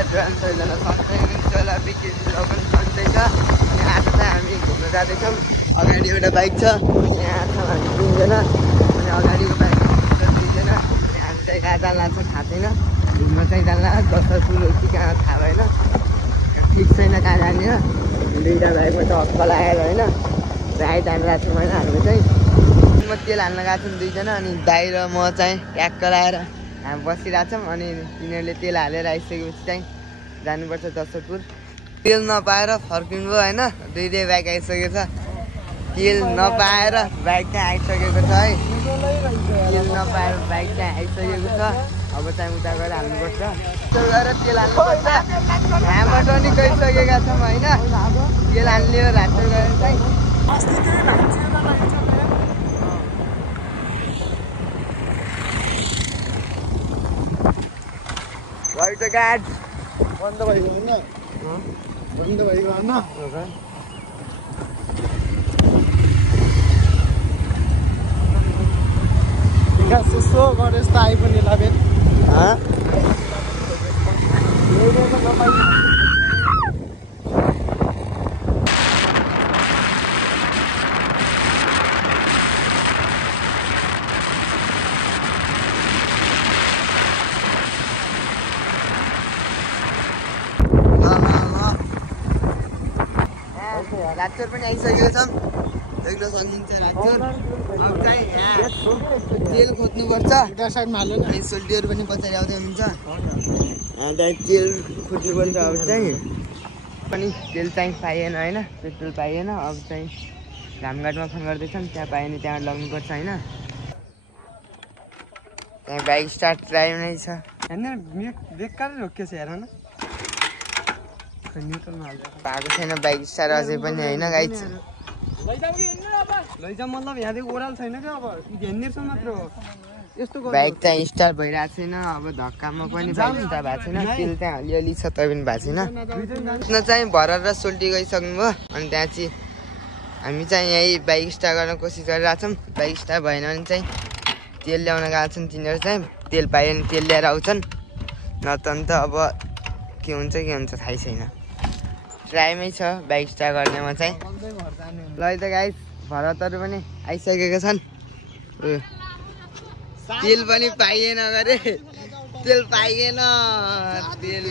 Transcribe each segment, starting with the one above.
Advance सबैजना सबै हुनुहुन्छ होला बिके ब्लग पनि चल्दैछ अनि आज चाहिँ हामी घुम्न जाँदैछौँ अगाडि एउटा बाइक छ यहाँ छ हामी दुईजना अनि अगाडिको बाइक दुईजना हामी चाहिँ कहाँ जान लाग्छ थाहा छैन घुम्न चाहिँ जान लाग्छ दशरथपुर कि कहाँ थाहा भएन ठिक छैन कहाँ जाने दुईवटा बाइकमा चाहिँ हक्क लगाएर होइन राइड हाल्नु गएको छौँ होइन हामी चाहिँ म तेल हाल्न गएको छौँ दुईजना अनि दाइ र म चाहिँ ट्याक्क लगाएर हामी बसिरहेको छौँ अनि तिनीहरूले तेल हालेर आइसकेपछि चाहिँ जानुपर्छ दशरथपुर तेल नपाएर फर्किनु भयो होइन दुई बाइक आइसकेको छ तेल नपाएर बाइक चाहिँ आइसकेको छ है तेल नपाएर बाइक चाहिँ आइसकेको छ अब चाहिँ उता गएर हाल्नुपर्छ त्यो गएर तेल हाल्नुपर्छ हामीबाट पनि गइसकेका छौँ होइन तेल हाल्ने रातो गएर चाहिँ Right again. बन्द भएको होइन बन्द भएको होइन यसो गरेर यस्तो आइ पनि लागेन रातचोर पनि आइसकेको छौँ देख्न सक्नुहुन्छ रातचोर अब चाहिँ यहाँ तेल खोज्नुपर्छ अनि सोल्टीहरू पनि पछाडि आउँदै हुनुहुन्छ तेल खोज्नुपर्छ अब चाहिँ पनि तेल चाहिँ पाइएन होइन पेट्रोल पाइएन अब चाहिँ घामघाटमा फोन गर्दैछौँ त्यहाँ पायो भने त्यहाँ लग्नुपर्छ होइन त्यहाँ बाइक स्टार्ट ड्राइभ नै छ होइन बेकार रोकिएछ हेर न भएको छैन बाइक स्टार्ट अझै पनि होइन गाइड लैजा मतलब यहाँदेखि ओह्राल छैन क्या अब हेर्नेछ मात्र हो यस्तो बाइक चाहिँ स्टार्ट भइरहेको छैन अब धक्कामा पनि बाइक स्टार्ट भएको छैन तेल चाहिँ अलिअलि छ तै पनि भएको छैन त्यसमा चाहिँ भरत र सोल्टी गइसक्नु भयो अनि त्यहाँ चाहिँ हामी चाहिँ यहीँ बाइक स्टार्ट गर्न कोसिस गरिरहेको छौँ बाइक स्टार्ट भएन भने चाहिँ तेल ल्याउन गएको छन् तिनीहरू चाहिँ तेल पायो भने तेल ल्याएर आउँछन् नत्र त अब के हुन्छ थाहै छैन ट्राईमै छ बाइक स्टार्ट गर्नेमा चाहिँ ल त गाइस भरतहरू पनि आइसकेका छन् तेल पनि पाइएन गरे तेल पाइएन तेल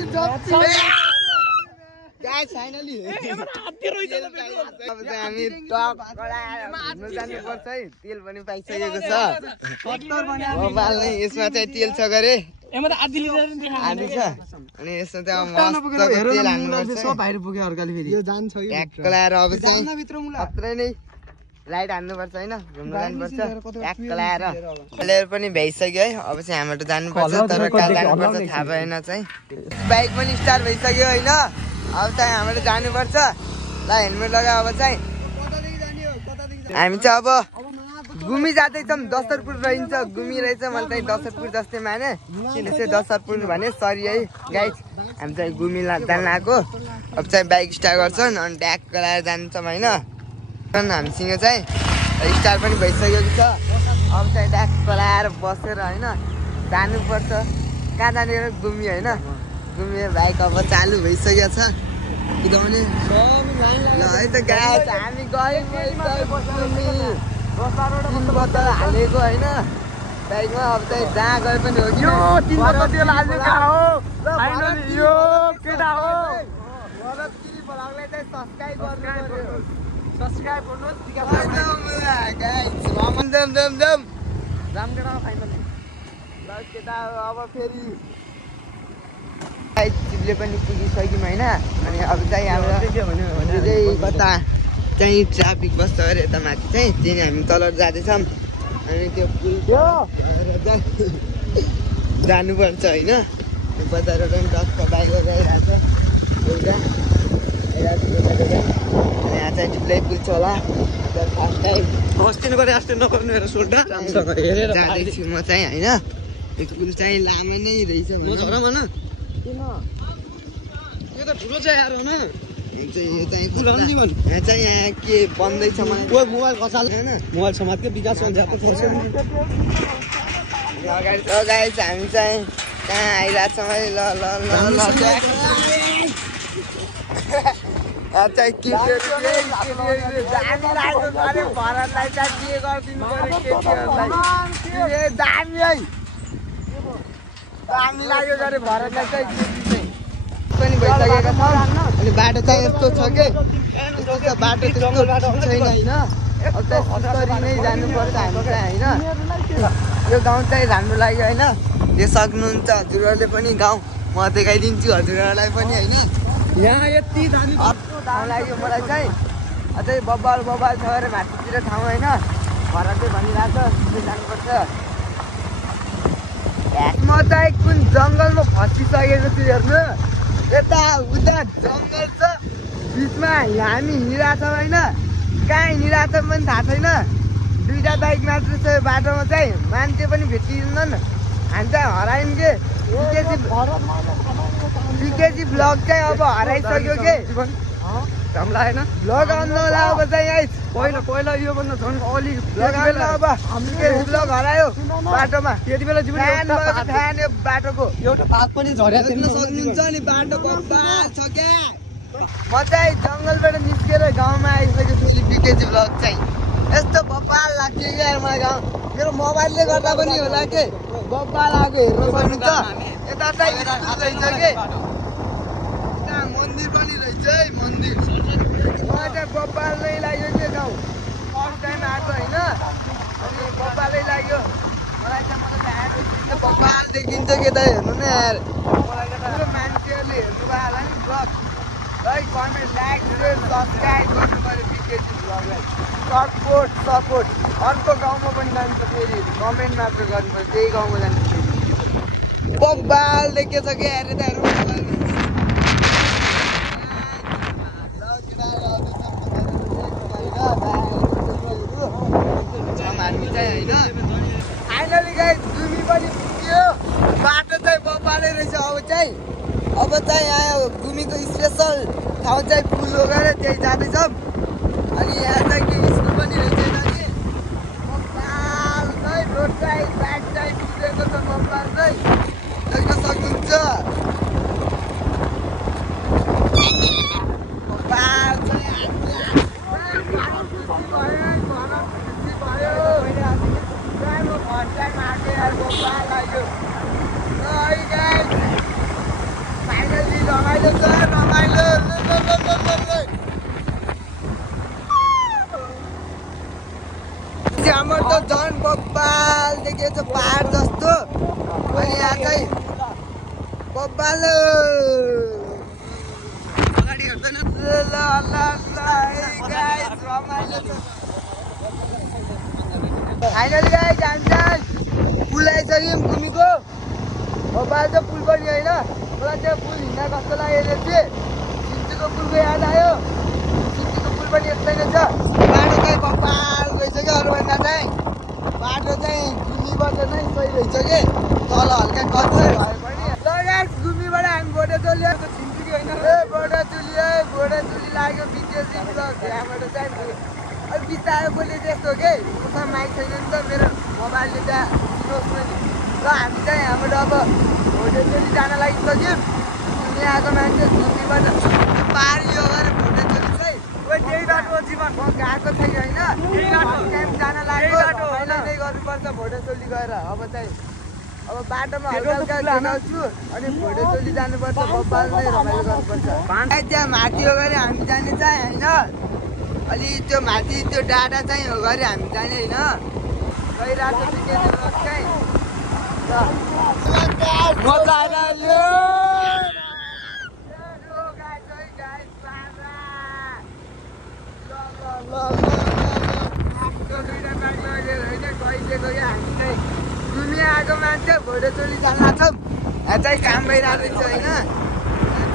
फाइनली अब चाहिँ हामी टक घुम्नु जानुपर्छ है तेल पनि पाइसकेको छ यसमा चाहिँ तेल छ गरे आधी छ अनि यसमा चाहिँ मस्त तेल हाल्नुपर्छ ट्याक्क लगाएर अब चाहिँ खत्रै नै लाइट हान्नुपर्छ होइन घुम्नु जानुपर्छ ट्याक्क लगाएर प्लेयर पनि भ्याइसक्यो है अब चाहिँ हामीबाट जानुपर्छ तर कहाँ जानुपर्छ थाहा भएन चाहिँ बाइक पनि स्टार्ट भइसक्यो होइन अब चाहिँ हामीबाट जानुपर्छ ल हेलमेट लगायो अब चाहिँ हामी चाहिँ अब घुमी जाँदैछौँ दशरथपुर रहन्छ घुमी रहेछ मैले चाहिँ दशरथपुर जस्तै माने त्यसै दशरथपुर भने सरी है गाइस हामी चाहिँ घुमी जान आएको अब चाहिँ बाइक स्टार्ट गर्छन् अनि ट्याक्क लगाएर जान्छौँ होइन हामीसँग चाहिँ स्टार्ट पनि भइसकेको छ अब चाहिँ ट्याक्क लगाएर बसेर होइन जानुपर्छ कहाँ जाने घुमी होइन घुमी बाइक अब चालु भइसकेको छ कुदाउने ल है त गाइस हामी गयौँ बोतल हालेको होइन बाइकमा अब चाहिँ जहाँ गए पनि हो कि अब फेरि चिप्ले पनि पुगिसक्यौँ होइन अनि अब चाहिँ हाम्रो कता चाहिँ ट्राफिक बस्छ अरे यता माथि चाहिँ त्यही हामी तल जाँदैछौँ अनि त्यो पुल जानुपर्छ होइन बजारबाट पनि टक्क बाहिर गइरहेको छ यहाँ चाहिँ ठुलै पुल छ होला फर्स्ट टाइम जाँदैछु म चाहिँ होइन त्यो पुल चाहिँ लामै नै रहेछ यहाँ के बन्दैछ मोबाइल खसाल होइन मोबाइल समाजको विकास अगाडि हामी चाहिँ कहाँ आइरहेछ भाइ ल ल ल ल चाहिँ केटीहरू दामी लाग्यो अरे भरतलाई चाहिँ के गरिदिनु पर्यो केटीहरूलाई दामी है दामी लाग्यो अरे भरतलाई चाहिँ केटी चाहिँ पनि भइसकेका छन् अनि बाटो चाहिँ यस्तो छ कि बाटो त्यस्तो छैन होइन अब चाहिँ सुस्तरी नै जानुपर्छ हामी चाहिँ होइन यो गाउँ चाहिँ राम्रो लाग्यो होइन यो सक्नुहुन्छ हजुरहरूले पनि गाउँ म देखाइदिन्छु हजुरहरूलाई पनि होइन यहाँ यति दामी ठाउँ लाग्यो मलाई चाहिँ अझै बब्बाल छ अरे भाटीतिर ठाउँ होइन भरतले भनिरहेको त्यो जानुपर्छ म चाहिँ कुन जङ्गलमा फसिसकेको छु हेर्नु यता उता जङ्गल छ बिचमा हामी हिँडिरहेछौँ होइन कहाँ हिँडिरहेछौँ पनि थाहा छैन दुईवटा बाइक मात्र छ बाटोमा चाहिँ मान्छे पनि भेटिँदैन हामी चाहिँ हरायौँ के बिकेजी भ्लग चाहिँ अब हराइसक्यो के काम लागेन भ्लग आउनु होला अब चाहिँ पहिला योभन्दा झन् अलिक भ्लग आउनु अब बिकेजी भ्लग हरायो बाटोमा त्यति बेला बाटोको एउटा पात पनि झरेको छैन सक्नुहुन्छ नि बाटो बब्बाल छ क्या म चाहिँ जङ्गलबाट निस्केर गाउँमा आइसकेको छु बिकेजी भ्लग चाहिँ यस्तो बब्बाल लाग्थ्यो क्या मलाई गाउँ मेरो मोबाइलले गर्दा पनि होला के बब्बाल आएको हेर्नु सक्नुहुन्छ यता चाहिँ रहेछ के मन्दिर पनि रहेछ है मन्दिर मलाई चाहिँ बब्बाल नै लाग्यो के गाउँ फर्स्ट टाइम आएको होइन अनि बब्बालै लाग्यो मलाई चाहिँ आएको बब्बाल देखिन्छ के त हेर्नु न यार मान्छेहरूले हेर्नु भयो होला नि भ्लग है कमेन्ट लाइक सेयर सब्सक्राइब गर्नु पऱ्यो बिकेजी भ्लगलाई सपोर्ट अर्को गाउँमा पनि जान्छ फेरि कमेन्ट मात्र गर्नु पर्छ त्यही गाउँमा जान्छ फेरि बब्बाल देखेछ क्या हेरेर त हेर्नु हामी चाहिँ होइन फाइनली गाइस गुमी पनि पुग्यो बाटो चाहिँ बब्बालै रहेछ अब चाहिँ यहाँ गुमीको स्पेसल ठाउँ चाहिँ पुल लगेर त्यही जाँदैछौँ अनि यहाँ चाहिँ के स्कुल पनि रहेछ कि बब्बाल चाहिँ रोड चाहिँ ब्याक चाहिँ पुगेको छ बब्बाल चाहिँ देख्न सक्नुहुन्छ बब्बाल चाहिँ रमाइलो छ रमाइलो हाम्रो त झन् बब्बाल देखेको छ पहाड जस्तो अनि यहाँ चाहिँ बब्बाल अगाडि हेर्दैन रमाइलो छ फाइनली गाइस जान्छ पुल आइसक्यौँ घुमीको बब्बाल चाहिँ पुल पनि होइन मलाई त्यो पुल हिँड्न कस्तो लाग्यो चाहिँ सिन्चीको पुलको याद आयो सिन्चीको पुल पनि यस्तै नै छ बाटो चाहिँ बब्बाल रहेछ क्या अरूभन्दा चाहिँ बाटो चाहिँ गुमीबाट नै सही रहेछ कि तल हल्का कच्चै भए पनि गुमीबाट हामी भोटेचोली आएको सिन्ची कि होइन ए भोटेचोली लाग्यो बिकेजी भ्लग यहाँबाट चाहिँ अलिक बिस्तारो बोले त्यस्तो के उसँग माइक छैन नि त मेरो मोबाइलले त्यहाँ सुनोस् न र हामी चाहिँ यहाँबाट अब भोटेचोली जान लागिसक्यौँ यहाँको मान्छे घुमीबाट पार यो गरेर भोटेचोली चाहिँ त्यही बाटो जीवन म गएको छैन होइन टाइम जान लाग्यो नै गर्नुपर्छ भोटेचोली गएर अब चाहिँ अब बाटोमा हल्का देखाउँछु अनि भोटेचोली जानुपर्छ बब्बाल नै रमाइलो गर्नुपर्छ त्यहाँ माथि हो गरे हामी जाने चाहिँ होइन अलि त्यो माथि त्यो डाँडा चाहिँ हो गरे हामी जाने होइन गइरहेको चाहिँ मजा आइरह्यो दुनियाँ आएको मान्छे भोटेचोली जान लाग्छौँ यहाँ चाहिँ काम भइरहेको रहेछ होइन यहाँ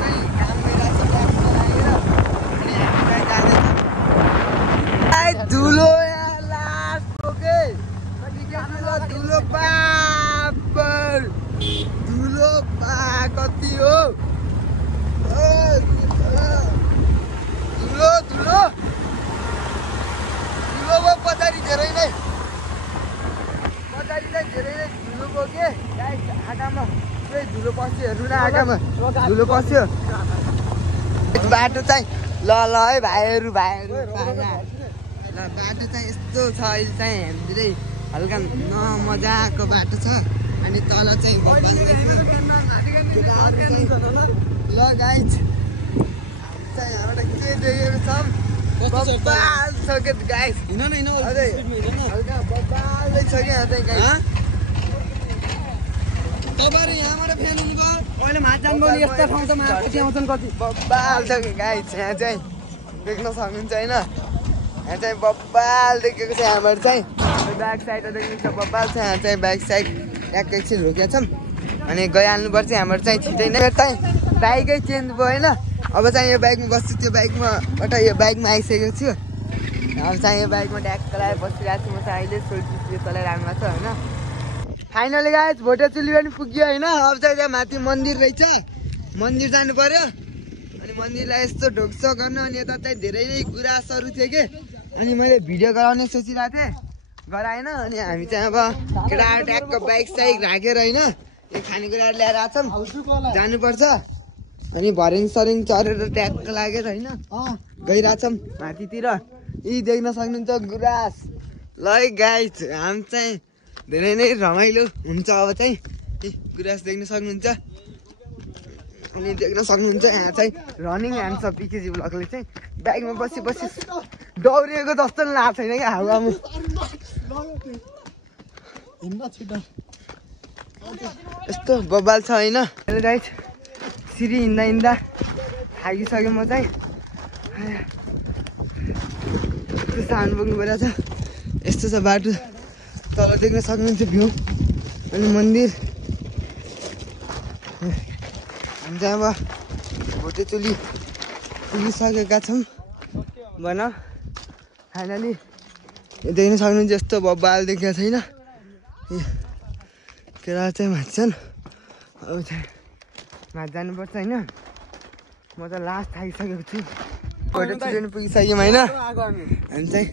चाहिँ काम भइरहेको छ लागेर अनि हामी चाहिँ जाँदैछौँ धुलो यहाँ लास्टको के धुलो पापर धुलो पा कति हो धुलो धुलो धुलो पछाडि धेरै नै धुलो बोके आँखामा पुरै ठुलो पस्यो बाटो चाहिँ ल है भाइहरू ल बाटो चाहिँ यस्तो छ अहिले चाहिँ हामीतिरै हल्का नमजाको बाटो छ अनि तल चाहिँ ल गाइज चाहिँ यहाँबाट के देखेको छ बब्बाल छ के गाइज हल्का बब्बालै छ कि यहाँ चाहिँ गाइज तपाईहरु यहाँबाट फ्यान हुनुभयो अहिले माथि जानुभयो नि यस्तो ठाउँ त माथि आउँछन् कति बब्बाल छ कि गाइज यहाँ चाहिँ देख्न सक्नुहुन्छ होइन यहाँ चाहिँ बब्बाल देखेको छ यहाँबाट चाहिँ ब्याक साइड देख्नुहुन्छ बब्बाल छ यहाँ चाहिँ ब्याक साइड एकैछिन रोकेका छौँ अनि गइहाल्नुपर्छ यहाँबाट चाहिँ छिटै नै चाहिँ बाइकै चेन्ज भयो होइन अब चाहिँ यो बाइकमा बस्छु त्यो बाइकमाबाट यो बाइकमा आइसकेको छु अब चाहिँ यो बाइकमा ट्याक्क लगाएर बसिरहेको छु म चाहिँ अहिले सोल्टी चलाइरहनु भएको छ होइन फाइनली गाइज भोटेचुली पनि पुग्यो होइन अब चाहिँ त्यहाँ माथि मन्दिर रहेछ मन्दिर जानु पर्यो अनि मन्दिरलाई यस्तो ढोक्छ गर्न अनि यता चाहिँ धेरै नै गुराँसहरू थियो कि अनि मैले भिडियो गराउने सोचिरहेको थिएँ गराएन अनि हामी चाहिँ अब केटाहरू ट्याक्क बाइक साइक राखेर होइन यो खानेकुराहरू ल्याएर आएको छौँ जानुपर्छ अनि भर्याङ सरिङ चढेर ट्याक्क लागेर होइन गइरहेछौँ माथितिर यी देख्न सक्नुहुन्छ गुराँस ल है गाइज हामी चाहिँ धेरै नै रमाइलो हुन्छ अब चाहिँ गुराँस देख्न सक्नुहुन्छ अनि देख्न सक्नुहुन्छ यहाँ चाहिँ रनिङ ह्यान्ड छ पिकेजी ब्लगले चाहिँ बाइकमा बसी दौडिएको जस्तो पनि लागेको छैन क्या हावामा यस्तो बब्बाल छ होइन गाइज सिरी हिँड्दा थाकिसक्यो म चाहिँ त्यस्तो हान्नु पुग्नु परेको छ यस्तो छ बाटो तल देख्न सक्नुहुन्छ भ्यू अनि मन्दिर हामी चाहिँ अब भोटेचुली पुगिसकेका छौँ भन फाइनली यो देख्न सक्नुहुन्छ यस्तो बब्बाल देखेको छैन केटा चाहिँ माथि छन् अब चाहिँ माथि जानुपर्छ होइन म त लास्ट थाकिसकेको छु भोटेचुली पनि पुगिसक्यौँ होइन हामी चाहिँ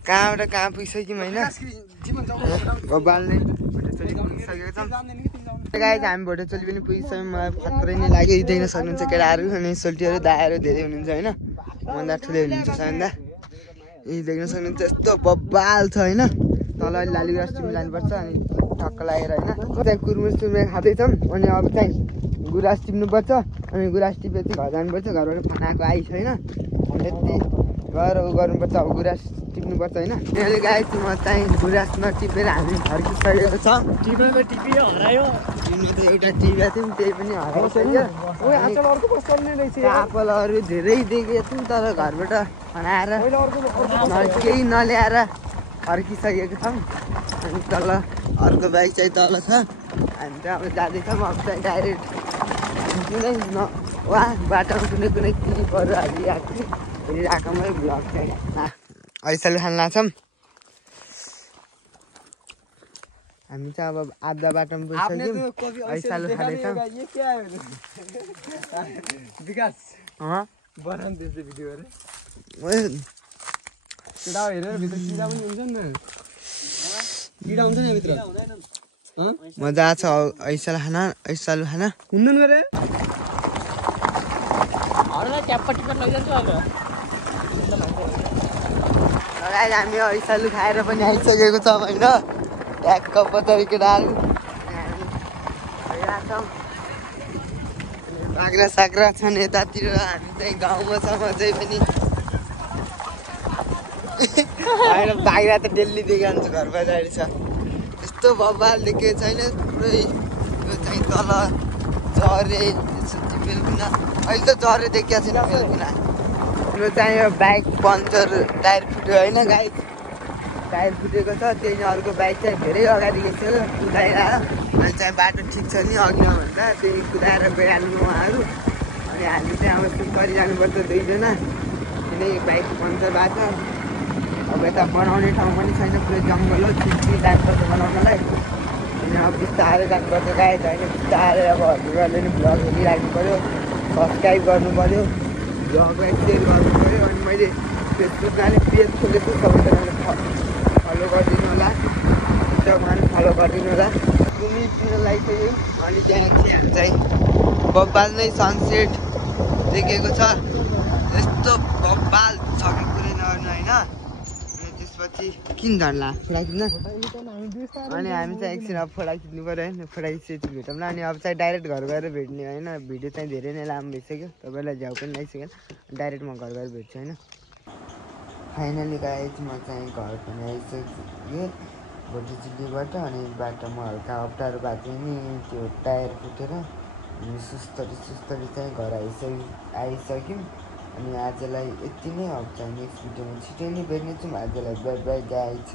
कहाँबाट कहाँ पुगिसक्यौँ होइन बब्बाल नै भोटेचुली पुगिसकेको छौँ गाइज हामी भोटेचुली पनि पुगिसक्यौँ मलाई खत्रै नै लाग्यो देख्न सक्नुहुन्छ केटाहरू अनि सोल्टीहरू दायाहरू धेरै हुनुहुन्छ होइन भन्दा ठुलै हुनुहुन्छ सान्दा यी देख्न सक्नुहुन्छ यस्तो बब्बाल छ होइन तल अहिले लालीगुराँस टिम लानुपर्छ अनि ठक्क लागेर होइन त्यहाँ कुरमुस खाँदैछौँ अनि अब चाहिँ गुराँस टिप्नुपर्छ अनि गुराँस टिपेपछि घर जानुपर्छ घरबाट खानाको आइस होइन यति गएर उ गर्नुपर्छ अब गुराँस टिप्नुपर्छ होइन अहिले गाइस म चाहिँ गुराँस नटिपेर हामी फर्किसकेको छ टिपेर टिपियो हरायो तिमीले त एउटा टिपेको थियौँ त्यही पनि हराइसक्यो आप्पलहरू धेरै देखेको थियौँ तर घरबाट बनाएर केही नल्याएर फर्किसकेको छौँ अनि तल अर्को बाइक चाहिँ तल छ हामी चाहिँ अब जाँदैछौँ अब चाहिँ डाइरेक्ट कुनै बाटोको कुनै क्लिपहरू हालिरहेको थिएँ हेरिरहेकोमै भ्लग चाहिँ ऐसालु खान लाग्छौँ हामी चाहिँ अब आधा बाटोमा पुगिसक्यौँ ऐसालु खाँदैछौँ विकास बनाउनु त्यस्तो भिडियोहरू किरा हेरेर भित्र किरा पनि हुन्छ नि किरा हुन्छ नि भित्र मजा छ ऐसालु खाना हुँदैन गरे हामी ऐसालु खाएर पनि आइसकेको छौँ होइन ट्याक्क पछाडि केटाहरू बाख्रा साख्रा छन् यतातिर हामी चाहिँ गाउँमा छ अझै पनि बाख्रा त डेली देखाउँछु घर पछाडि छ यस्तो बब्बाल देखेको छैन पुरै यो चाहिँ तल झरे बेलकुना अहिले त झरे देखेको छैन बेलकुना यो चाहिँ यो बाइक पङ्चर टायर फुट्यो होइन गाई टायर फुटेको छ त्यही नै अर्को बाइक चाहिँ धेरै अगाडि गइसक्यो कुदाएर अनि चाहिँ बाटो ठिक छ नि अघि भन्दा त्यही कुदाएर गइहाल्नु उहाँहरू अनि हामी चाहिँ अब गरिरहनुपर्छ दुईजना किनकि बाइक पङ्चर भएको छ अब यता बनाउने ठाउँ पनि छैन पुरै जङ्गल हो छिट्टी जानुपर्छ बनाउनलाई अनि अब बिस्तारै जानुपर्छ गाई होइन बिस्तारै अब हजुरहरूले नि भ्लग हेरिराख्नु पऱ्यो सब्सक्राइब गर्नु पऱ्यो भ्लगलाई सेयर गर्नु पऱ्यो अनि मैले फेसबुकमा नि पेज खोलेको सबैजनाले फलो गरिदिनु होला इन्स्टाग्राममा पनि फलो गरिदिनु होला घुमिफिर्न लगाइसक्यौँ अनि त्यहाँ चाहिँ बब्बाल नै सनसेट देखेको छ। यस्तो बब्बाल छ कि कुरै नगर्नु होइन। अनि त्यसपछि किन धर्ला फोटा खिच्न। अनि हामी चाहिँ एकछिन अब फोटा खिच्नु पऱ्यो होइन। फोटा खिचेपछि भेटौँला। अनि अब चाहिँ डाइरेक्ट घर गएर भेट्ने होइन। भिडियो चाहिँ धेरै नै लामो भइसक्यो, तपाईँलाई झ्याउ पनि लागिसक्यो। डाइरेक्ट म घर गएर भेट्छु होइन। फाइनली गाइज म चाहिँ घर पनि आइसकेँ भोटिचिल्लीबाट। अनि बाटोमा हल्का अप्ठ्यारो भएको नि त्यो टायर फुटेर अनि सुस्तरी चाहिँ घर आइसक्यौँ। अनि आजलाई यति नै। अब चाहिँ नेक्स्ट भिडियोमा छिटै नै भेट्नेछौँ। आजलाई बाई बाई गाइज।